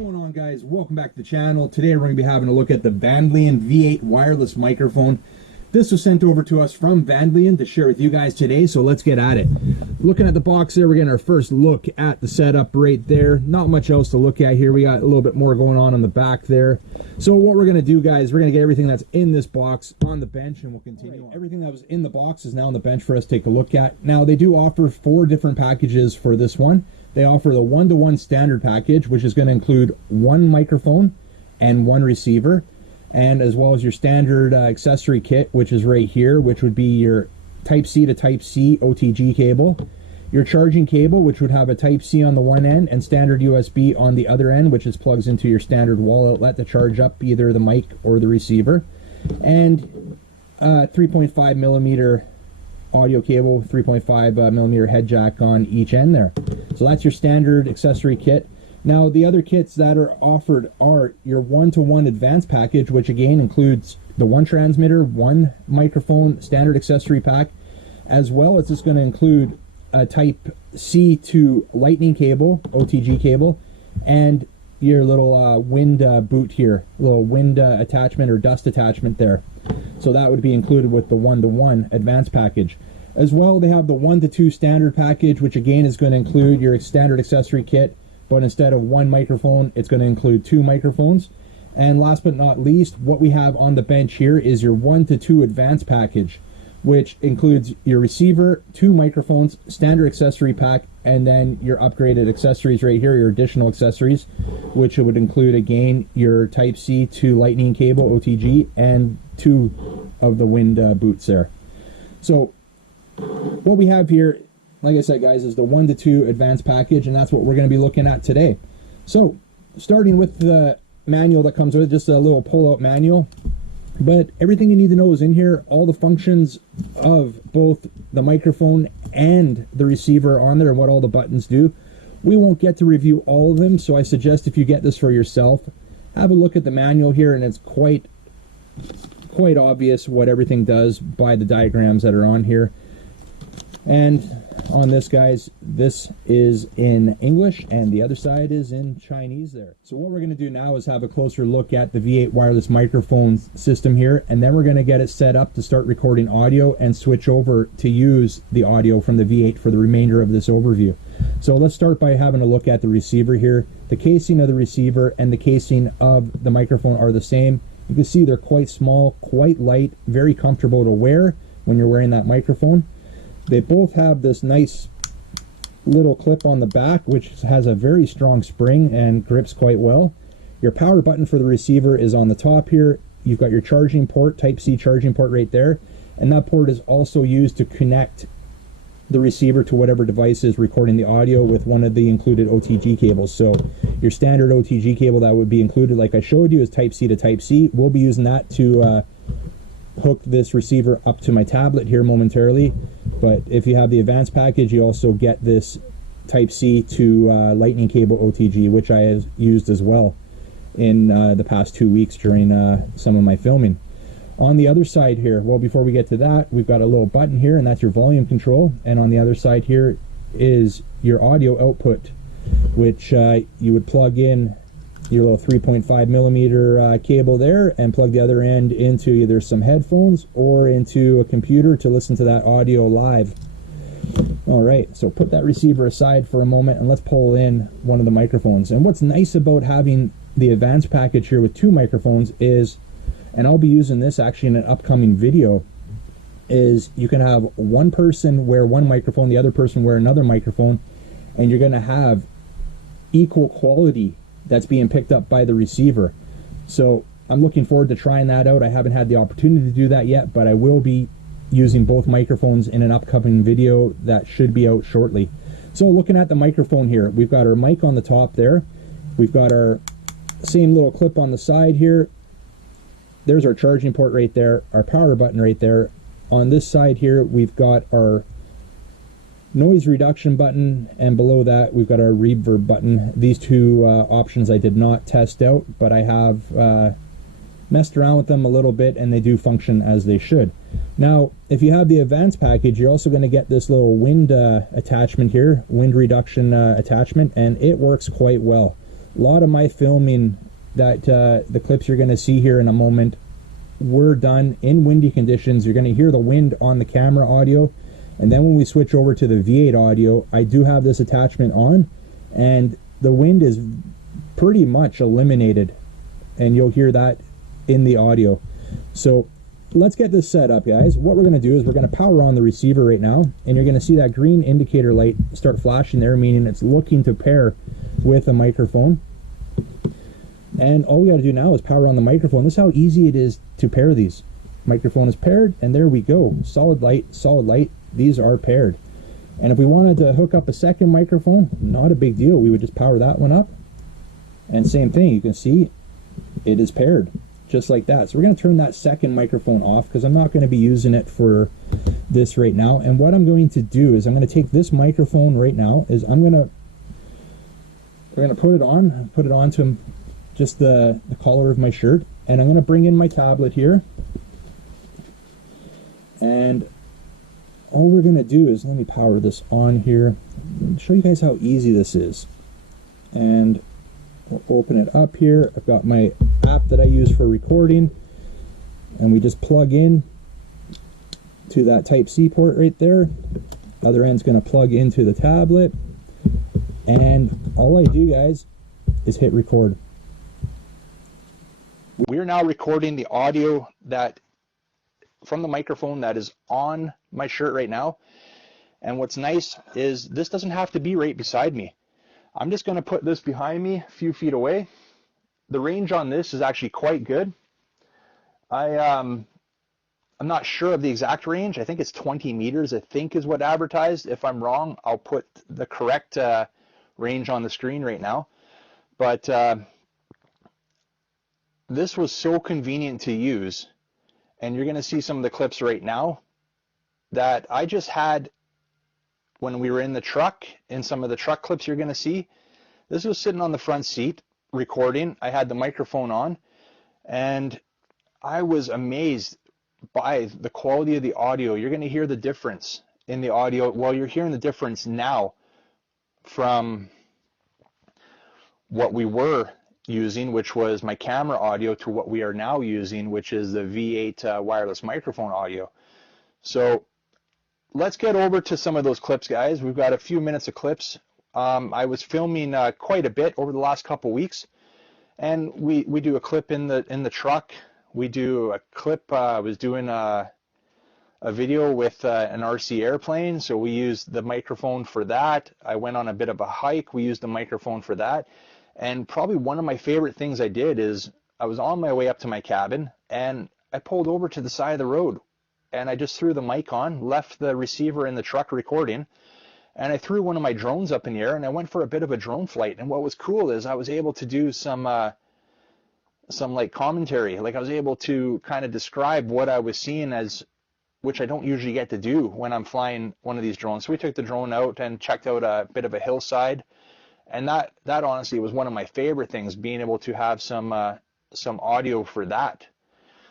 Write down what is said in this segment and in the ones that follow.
What's going on, guys? Welcome back to the channel. Today we're going to be having a look at the Vandlion V8 wireless microphone. This was sent over to us from Vandlion to share with you guys today, so let's get at it. Looking at the box there, we're getting our first look at the setup right there. Not much else to look at here. We got a little bit more going on the back there. So what we're going to do, guys, we're going to get everything that's in this box on the bench, and we'll continue on. Everything that was in the box is now on the bench for us to take a look at. Now, they do offer 4 different packages for this one. They offer the 1-to-1 standard package, which is going to include 1 microphone and 1 receiver, and as well as your standard accessory kit, which is right here, which would be your Type-C to Type-C OTG cable, your charging cable, which would have a Type-C on the one end and standard USB on the other end, which is plugs into your standard wall outlet to charge up either the mic or the receiver, and 3.5 millimeter audio cable, 3.5 millimeter head jack on each end there. So that's your standard accessory kit. Now, the other kits that are offered are your 1-to-1 advanced package, which again includes the 1 transmitter, 1 microphone, standard accessory pack, as well as it's going to include a Type-C to lightning cable, OTG cable, and your little wind boot here, little wind attachment or dust attachment there. So that would be included with the 1-to-1 advanced package. As well, they have the 1-to-2 standard package, which again is going to include your standard accessory kit, but instead of 1 microphone, it's going to include 2 microphones. And last but not least, what we have on the bench here is your 1-to-2 advanced package, which includes your receiver, 2 microphones, standard accessory pack, and then your upgraded accessories right here, your additional accessories, which would include again your Type-C to lightning cable OTG and 2 of the wind boots there. So what we have here, like I said, guys, is the 1-to-2 advanced package, and that's what we're going to be looking at today. So starting with the manual that comes with it, just a little pull-out manual. But everything you need to know is in here. All the functions of both the microphone and the receiver on there and what all the buttons do. We won't get to review all of them, so I suggest if you get this for yourself, have a look at the manual here, and it's quite obvious what everything does by the diagrams that are on here. And on this, guys, this is in English and the other side is in Chinese there. So what we're going to do now is have a closer look at the V8 wireless microphone system here, and then we're going to get it set up to start recording audio and switch over to use the audio from the V8 for the remainder of this overview. So let's start by having a look at the receiver here. The casing of the receiver and the casing of the microphone are the same. You can see they're quite small, quite light, very comfortable to wear when you're wearing that microphone. They both have this nice little clip on the back, which has a very strong spring and grips quite well. Your power button for the receiver is on the top here. You've got your charging port, Type-C charging port right there, and that port is also used to connect the receiver to whatever device is recording the audio with one of the included OTG cables. So your standard OTG cable that would be included, like I showed you, is Type-C to Type-C. We'll be using that to hook this receiver up to my tablet here momentarily. But if you have the advanced package, you also get this Type-C to lightning cable OTG, which I have used as well in the past 2 weeks during some of my filming. On the other side here, well, before we get to that, we've got a little button here, and that's your volume control. And on the other side here is your audio output, which you would plug in your little 3.5 millimeter cable there and plug the other end into either some headphones or into a computer to listen to that audio live. All right, so put that receiver aside for a moment and let's pull in one of the microphones. And what's nice about having the advanced package here with 2 microphones is, and I'll be using this actually in an upcoming video, is you can have one person wear one microphone, the other person wear another microphone, and you're going to have equal quality that's being picked up by the receiver. So I'm looking forward to trying that out. I haven't had the opportunity to do that yet, but I will be using both microphones in an upcoming video that should be out shortly. So looking at the microphone here, we've got our mic on the top there. We've got our same little clip on the side here. There's our charging port right there, our power button right there. On this side here, we've got our noise reduction button, and below that we've got our reverb button. These 2 options I did not test out, but I have messed around with them a little bit, and they do function as they should. Now, if you have the advanced package, you're also going to get this little wind attachment here, wind reduction attachment, and it works quite well. A lot of my filming that the clips you're going to see here in a moment were done in windy conditions. You're going to hear the wind on the camera audio, and then when we switch over to the V8 audio, I do have this attachment on, and the wind is pretty much eliminated, and you'll hear that in the audio. So let's get this set up, guys. What we're going to do is we're going to power on the receiver right now, and you're going to see that green indicator light start flashing there, meaning it's looking to pair with a microphone. And all we got to do now is power on the microphone. This is how easy it is to pair these. Microphone is paired, and there we go. Solid light, solid light. These are paired. And if we wanted to hook up a second microphone, not a big deal. We would just power that one up. And same thing, you can see it is paired, just like that. So we're going to turn that second microphone off because I'm not going to be using it for this right now. And what I'm going to do is I'm going to take this microphone right now, is we're going to put it onto just the collar of my shirt, and I'm going to bring in my tablet here, and all we're going to do is, let me power this on here, show you guys how easy this is. And we'll open it up here. I've got my app that I use for recording, and we just plug in to that Type-C port right there. Other end's going to plug into the tablet, and all I do, guys, is hit record. We're now recording the audio that from the microphone that is on my shirt right now. And what's nice is this doesn't have to be right beside me. I'm just going to put this behind me a few feet away. The range on this is actually quite good. I'm not sure of the exact range. I think it's 20 meters, I think is what advertised. If I'm wrong, I'll put the correct range on the screen right now. But this was so convenient to use, and you're going to see some of the clips right now that I just had when we were in the truck. In some of the truck clips you're going to see, this was sitting on the front seat recording. I had the microphone on, and I was amazed by the quality of the audio. You're going to hear the difference in the audio. Well, you're hearing the difference now from what we were using, which was my camera audio, to what we are now using, which is the V8 wireless microphone audio. So let's get over to some of those clips, guys. We've got a few minutes of clips. I was filming quite a bit over the last couple weeks, and we do a clip in the truck. We do a clip. I was doing a video with an RC airplane, so we used the microphone for that. I went on a bit of a hike. We used the microphone for that. And probably one of my favorite things I did is I was on my way up to my cabin, and I pulled over to the side of the road, and I just threw the mic on, left the receiver in the truck recording, and I threw one of my drones up in the air, and I went for a bit of a drone flight. And what was cool is I was able to do some like commentary. Like, I was able to kind of describe what I was seeing, as which I don't usually get to do when I'm flying one of these drones. So we took the drone out and checked out a bit of a hillside. And that honestly was one of my favorite things, being able to have some audio for that.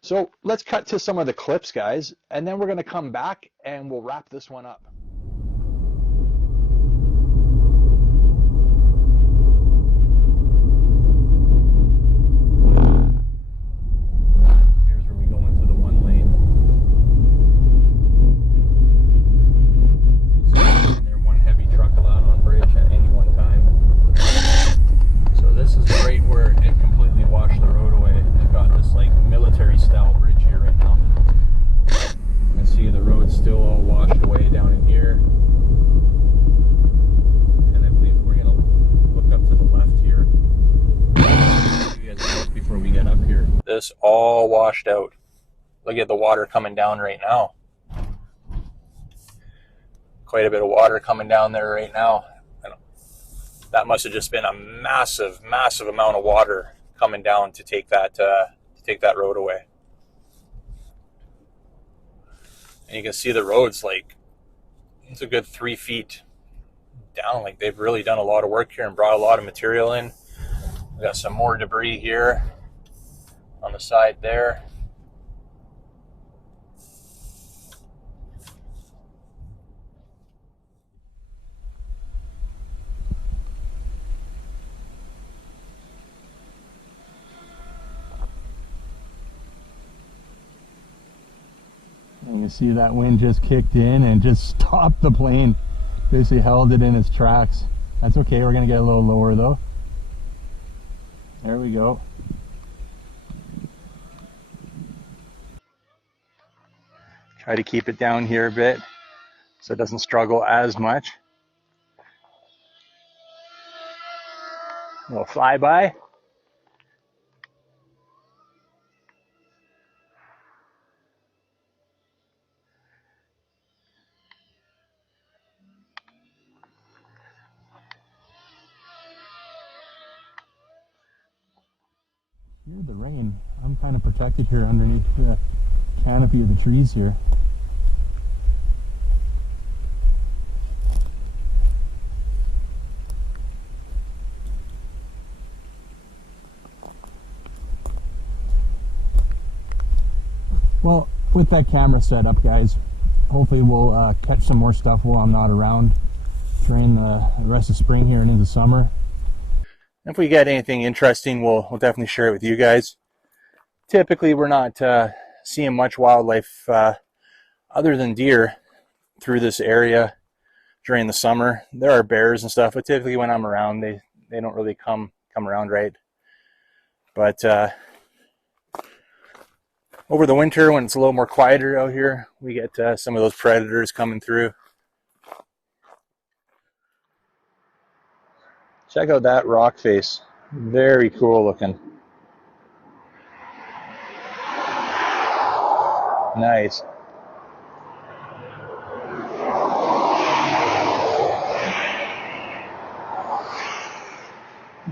So let's cut to some of the clips, guys, and then we're going to come back and we'll wrap this one up. Here's where we go into the one lane. And there's one heavy truck allowed on bridge at any one time. This is right where it completely washed the road away. I've got this like military style bridge here right now. You can see the road's still all washed away down in here. And I believe we're gonna look up to the left here. You guys look before we get up here. This all washed out. Look at the water coming down right now. Quite a bit of water coming down there right now. That must have just been a massive, massive amount of water coming down to take that road away. And you can see the road's like, it's a good 3 feet down. Like, they've really done a lot of work here and brought a lot of material in. We got some more debris here on the side there. can see that wind just kicked in and just stopped the plane. Basically held it in its tracks. That's okay, we're gonna get a little lower though. There we go. Try to keep it down here a bit so it doesn't struggle as much. A little flyby. Hear the rain. I'm kind of protected here underneath the canopy of the trees here. Well, with that camera set up, guys, hopefully we'll catch some more stuff while I'm not around during the rest of spring here and into summer. If we get anything interesting, we'll definitely share it with you guys. Typically, we're not seeing much wildlife other than deer through this area during the summer. There are bears and stuff, but typically when I'm around, they don't really come around right. But over the winter, when it's a little more quieter out here, we get some of those predators coming through. Check out that rock face. Very cool looking. Nice.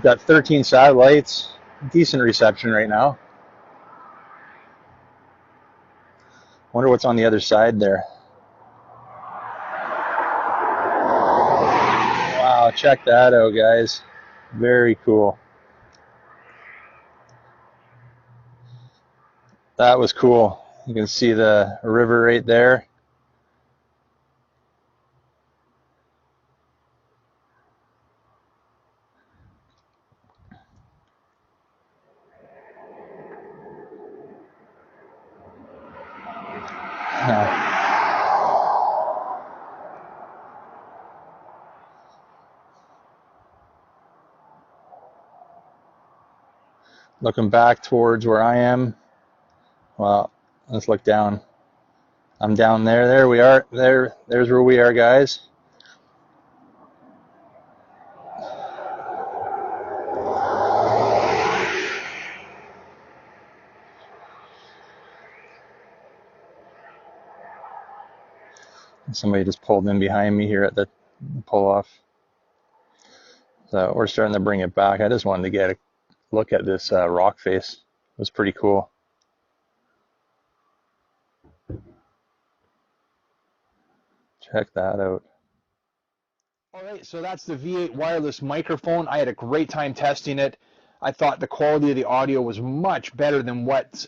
Got 13 satellites. Decent reception right now. Wonder what's on the other side there. Wow, check that out, guys. Very cool. That was cool. You can see the river right there. Looking back towards where I am. Well, let's look down. I'm down there. There we are. There's where we are, guys. Somebody just pulled in behind me here at the pull-off. So we're starting to bring it back. I just wanted to get a look at this rock face. It was pretty cool. Check that out. All right, so that's the V8 wireless microphone. I had a great time testing it. I thought the quality of the audio was much better than what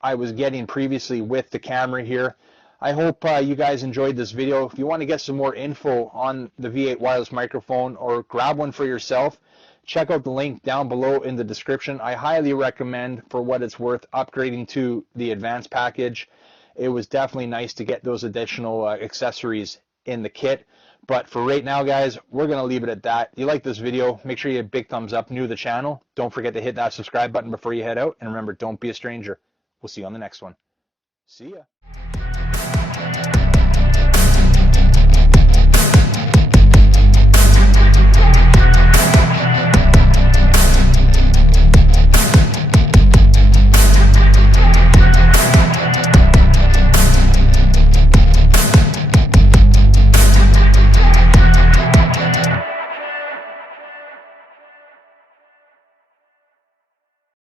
I was getting previously with the camera here. I hope you guys enjoyed this video. If you want to get some more info on the V8 wireless microphone or grab one for yourself, check out the link down below in the description. I highly recommend, for what it's worth, upgrading to the advanced package. It was definitely nice to get those additional accessories in the kit. But for right now, guys, we're going to leave it at that. If you like this video, make sure you hit a big thumbs up, new to the channel. Don't forget to hit that subscribe button before you head out. And remember, don't be a stranger. We'll see you on the next one. See ya.